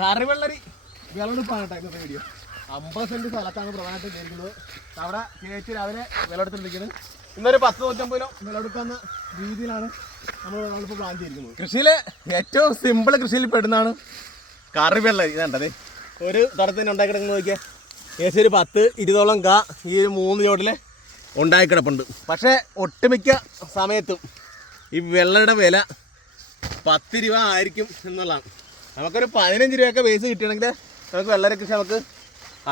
കറിവെള്ളരി വിളവെടുപ്പാണ് video അമ്പത് saint സ്ഥലത്താണ് പ്രധാനമായിട്ടും ചെയ്തിരിക്കുന്നത് അവിടെ ചേച്ചി രാവിലെ വിളവെടുത്തിരിക്കുന്നത് ഇന്നൊരു പത്ത് നൂറ്റമ്പത് കിലോ വിളവെടുക്കുന്ന രീതിയിലാണ് നമ്മൾ വിളവെടുപ്പ് പ്ലാൻ ചെയ്തിരിക്കുന്നത്. കൃഷിയിലെ ഏറ്റവും സിമ്പിൾ കൃഷിയിൽ പെടുന്നതാണ് കറിവെള്ളരി ഇതാണ്ടത് ഒരു തടത്തിന് ഉണ്ടാക്കി നോക്കിയാൽ ഏകദേശം ഒരു പത്ത് ഇരുപതോളം കാ ഈ ഒരു മൂന്ന് ചോട്ടിൽ ഉണ്ടായി കിടപ്പുണ്ട് പക്ഷേ ഒട്ടുമിക്ക സമയത്തും ഈ വെള്ളയുടെ വില പത്ത് രൂപ ആയിരിക്കും എന്നുള്ളതാണ്. നമുക്കൊരു പതിനഞ്ച് രൂപയൊക്കെ ബേസ് കിട്ടുകയാണെങ്കിൽ നമുക്ക് വെള്ളരി കൃഷി നമുക്ക്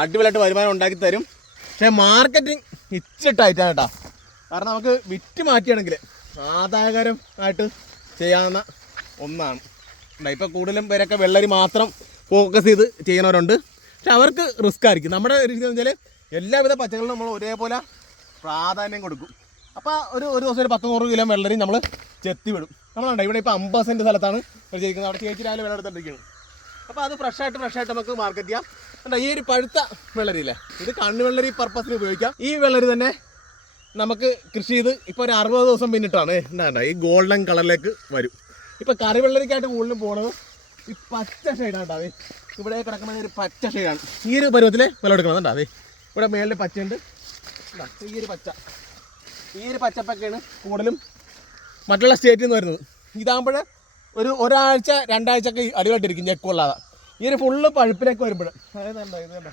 അടിപൊളിയായിട്ട് വരുമാനം ഉണ്ടാക്കി തരും. പക്ഷേ മാർക്കറ്റിംഗ് ഇച്ചിട്ടായിട്ടാണ് കേട്ടോ. കാരണം നമുക്ക് വിറ്റ് മാറ്റുകയാണെങ്കിൽ ആദായകരമായിട്ട് ചെയ്യാവുന്ന ഒന്നാണ്. ഇപ്പോൾ കൂടുതലും പേരൊക്കെ വെള്ളരി മാത്രം ഫോക്കസ് ചെയ്ത് ചെയ്യുന്നവരുണ്ട്. പക്ഷെ അവർക്ക് റിസ്ക് ആയിരിക്കും. നമ്മുടെ രീതി എന്ന് വെച്ചാൽ എല്ലാവിധ പച്ചക്കറികളും നമ്മൾ ഒരേപോലെ പ്രാധാന്യം കൊടുക്കും. അപ്പോൾ ഒരു ഒരു ദിവസം ഒരു പത്ത് നൂറ് കിലോ വെള്ളരി നമ്മൾ ചെത്തി വിടും നമ്മളുണ്ട് ഇവിടെ ഇപ്പോൾ അമ്പത് സെന്റ് സ്ഥലത്താണ് ഒരു ചെയ്തിരിക്കുന്നത് അവിടെ ചേച്ചി രാവിലെ വെള്ളം എടുത്തിരിക്കുന്നത് അപ്പോൾ അത് ഫ്രഷായിട്ട് ഫ്രഷായിട്ട് നമുക്ക് മാർക്കറ്റ് ചെയ്യാം. എന്താ ഈ ഒരു പഴുത്ത വെള്ളരിയില്ലേ ഇത് ഇത് കണ്ണുവെള്ളരി പർപ്പസിന് ഉപയോഗിക്കാം. ഈ വെള്ളരി തന്നെ നമുക്ക് കൃഷി ചെയ്ത് ഇപ്പോൾ ഒരു അറുപത് ദിവസം പിന്നിട്ടാണ്. എന്താ ഈ ഗോൾഡൻ കളറിലേക്ക് വരും. ഇപ്പോൾ കറിവെള്ളരിക്കായിട്ട് കൂടുതലും പോണത് ഈ പച്ച ഷെയ്ഡാണ് അതെ ഇവിടെ കിടക്കുന്ന ഒരു പച്ച ഷെയ്ഡാണ് ഈ ഒരു പരുവത്തിൽ കേട്ടോ അതെ. ഇവിടെ മേളിൽ പച്ചയുണ്ട്. ഈ ഒരു പച്ച. ഈ ഒരു പച്ചപ്പൊക്കെയാണ് കൂടുതലും മറ്റുള്ള സ്റ്റേറ്റിൽ നിന്ന് വരുന്നത്. ഇതാകുമ്പോൾ ഒരു ഒരാഴ്ച രണ്ടാഴ്ച ഒക്കെ അടിപൊളിയായിട്ടിരിക്കും ഞെക്കുള്ളതാ ഈ ഒരു ഫുള്ള് പഴുപ്പിലേക്ക് വരുമ്പോൾ അതായത് കണ്ടോ ഇത് കണ്ടോ?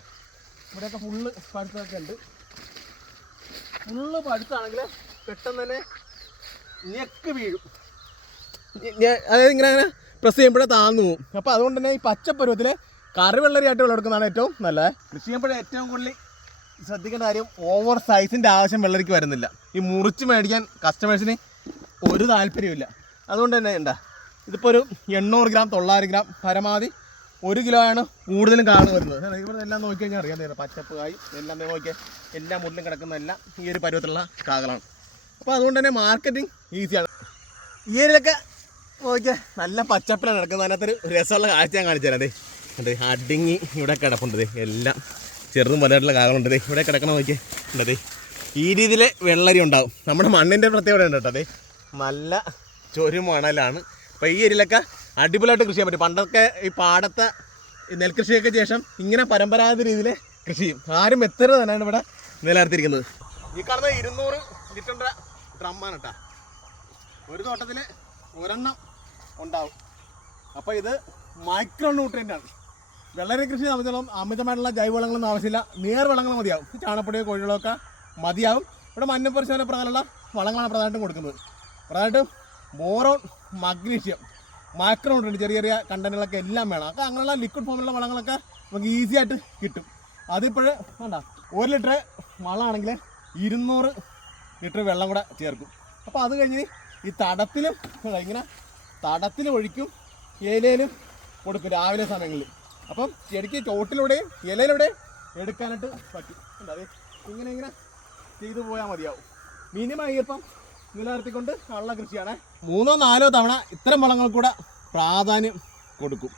ഇവിടെയൊക്കെ ഫുള്ള് പഴുത്തൊക്കെ ഉണ്ട്. ഫുള്ള് പഴുത്താണെങ്കിൽ പെട്ടെന്ന് തന്നെ ഞെക്ക് വീഴും. അതായത് ഇങ്ങനെ അങ്ങനെ പ്രസ് ചെയ്യുമ്പോഴേ താന്നു പോകും അപ്പോൾ അതുകൊണ്ട് തന്നെ ഈ പച്ചപ്പരുവത്തിൽ കറിവെള്ളരിയായിട്ട് വിളവെടുക്കുന്നതാണ് ഏറ്റവും നല്ലത്. കൃഷി ചെയ്യുമ്പോഴേ ഏറ്റവും കൂടുതൽ ശ്രദ്ധിക്കേണ്ട കാര്യം ഓവർ സൈസിന്റെ ആവശ്യം വെള്ളരിക്ക് വരുന്നില്ല. ഈ മുറിച്ച് മേടിക്കാൻ കസ്റ്റമേഴ്സിന് ഒരു താല്പര്യമില്ല അതുകൊണ്ട് തന്നെ എന്താ ഇതിപ്പോൾ ഒരു എണ്ണൂറ് ഗ്രാം തൊള്ളായിരം ഗ്രാം പരമാവധി ഒരു കിലോ ആണ് കൂടുതലും കാണു വരുന്നത്. ഇവിടെ എല്ലാം നോക്കി കഴിഞ്ഞാൽ അറിയാം ദേ പച്ചപ്പ് കായ് എല്ലാം നോക്കിയാൽ എല്ലാ മുള്ളിലും കിടക്കുന്ന എല്ലാം ഈ ഒരു പരുവത്തിലുള്ള കാകളാണ്. അപ്പോൾ അതുകൊണ്ട് തന്നെ മാർക്കറ്റിംഗ് ഈസിയാണ് ഈ ഒരിലൊക്കെ നോക്കിയാൽ നല്ല പച്ചപ്പിലാണ് കിടക്കുന്നത്. അതിനകത്തൊരു രസമുള്ള കാഴ്ച ഞാൻ കാണിച്ചു തരാം. അതെ അടിങ്ങി ഇവിടെ കിടപ്പുണ്ട്. എല്ലാം ചെറുതും വലുതായിട്ടുള്ള കാകളുണ്ട്. ദേ ഇവിടെ കിടക്കണം നോക്കിയേ ഉണ്ടത് ഈ രീതിയിൽ വെള്ളരി ഉണ്ടാവും. നമ്മുടെ മണ്ണിന്റെ പ്രത്യേകത ഉണ്ട് കേട്ടോ അതെ നല്ല ചൊരു മണലാണ്. അപ്പോൾ ഈ ഏരിയയിലൊക്കെ അടിപൊളിയായിട്ട് കൃഷി ചെയ്യാൻ പറ്റും. പണ്ടൊക്കെ ഈ പാടത്തെ നെൽകൃഷിയൊക്കെ ശേഷം ഇങ്ങനെ പരമ്പരാഗത രീതിയിൽ കൃഷി ചെയ്യും. ആരും എത്ര തന്നെയാണ് ഇവിടെ നിലനിർത്തിയിരിക്കുന്നത്. ഈ കാണുന്ന ഇരുന്നൂറ് ലിറ്ററിന്റെ ഡ്രമ്മാണ് കേട്ടോ ഒരു തോട്ടത്തിൽ ഒരെണ്ണം ഉണ്ടാവും. അപ്പോൾ ഇത് മൈക്രോ ന്യൂട്രിയന്റാണ് വെള്ളരി കൃഷി സംബന്ധിച്ചിടത്തോളം അമിതമായിട്ടുള്ള ജൈവവളങ്ങളൊന്നും ആവശ്യമില്ല. നേർ വളങ്ങൾ മതിയാവും. ചാണപ്പൊടിയോ കോഴികളോ ഒക്കെ മതിയാവും. ഇവിടെ മഞ്ഞപ്പരിശോധന പ്രകാരമുള്ള വളങ്ങളാണ് പ്രധാനമായിട്ടും കൊടുക്കുന്നത്. പ്രധാനമായിട്ടും ബോറോൺ മഗ്നീഷ്യം. മൈക്രോ ഉണ്ട് ചെറിയ ചെറിയ കണ്ടന്റുകളൊക്കെ എല്ലാം വേണം. അപ്പോൾ അങ്ങനെയുള്ള ലിക്വിഡ് ഫോമിലുള്ള വളങ്ങളൊക്കെ നമുക്ക് ഈസി ആയിട്ട് കിട്ടും. അതിപ്പോഴേ വേണ്ട ഒരു ലിറ്റർ വളമാണെങ്കിൽ ഇരുന്നൂറ് ലിറ്റർ വെള്ളം കൂടെ ചേർക്കും. അപ്പോൾ അത് കഴിഞ്ഞ് ഈ തടത്തിലും ഇങ്ങനെ തടത്തിൽ ഒഴിക്കും ഇലയിലും കൊടുക്കും രാവിലെ സമയങ്ങളിൽ. അപ്പം ചെടിക്ക് ചോട്ടിലൂടെയും ഇലയിലൂടെയും എടുക്കാനായിട്ട് പറ്റും. എന്താ ഇങ്ങനെ ഇങ്ങനെ ചെയ്തു പോയാൽ മതിയാവും. മിനിമം ഈർപ്പം നിലനിർത്തിക്കൊണ്ട് ഉള്ള കൃഷിയാണ്. മൂന്നോ നാലോ തവണ ഇത്തരം വളങ്ങൾ കൂടെ പ്രാധാന്യം കൊടുക്കും.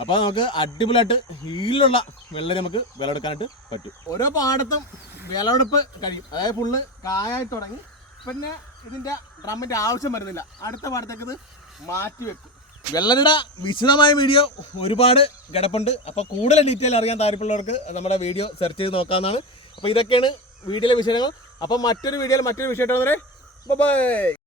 അപ്പോൾ നമുക്ക് അടിപൊളിയായിട്ട് ഹീലുള്ള വെള്ളം നമുക്ക് വിളവെടുക്കാനായിട്ട് പറ്റും. ഓരോ പാടത്തും വിളവെടുപ്പ് കഴിയും. അതായത് ഫുള്ള് കായായി തുടങ്ങി. പിന്നെ ഇതിന്റെ ഡ്രമ്മിന്റെ ആവശ്യം വരുന്നില്ല. അടുത്ത പാടത്തേക്ക് ഇത് മാറ്റി വെക്കും. വെള്ളരുടെ വിശദമായ വീഡിയോ ഒരുപാട് കിടപ്പുണ്ട്. അപ്പോൾ കൂടുതൽ ഡീറ്റെയിൽ അറിയാൻ താല്പര്യമുള്ളവർക്ക് നമ്മുടെ വീഡിയോ സെർച്ച് ചെയ്ത് നോക്കാവുന്നതാണ്. അപ്പോൾ ഇതൊക്കെയാണ് വീഡിയോയിലെ വിഷയങ്ങൾ അപ്പോൾ മറ്റൊരു വീഡിയോയിൽ മറ്റൊരു വിഷയമായിട്ട് വരെ ബൈ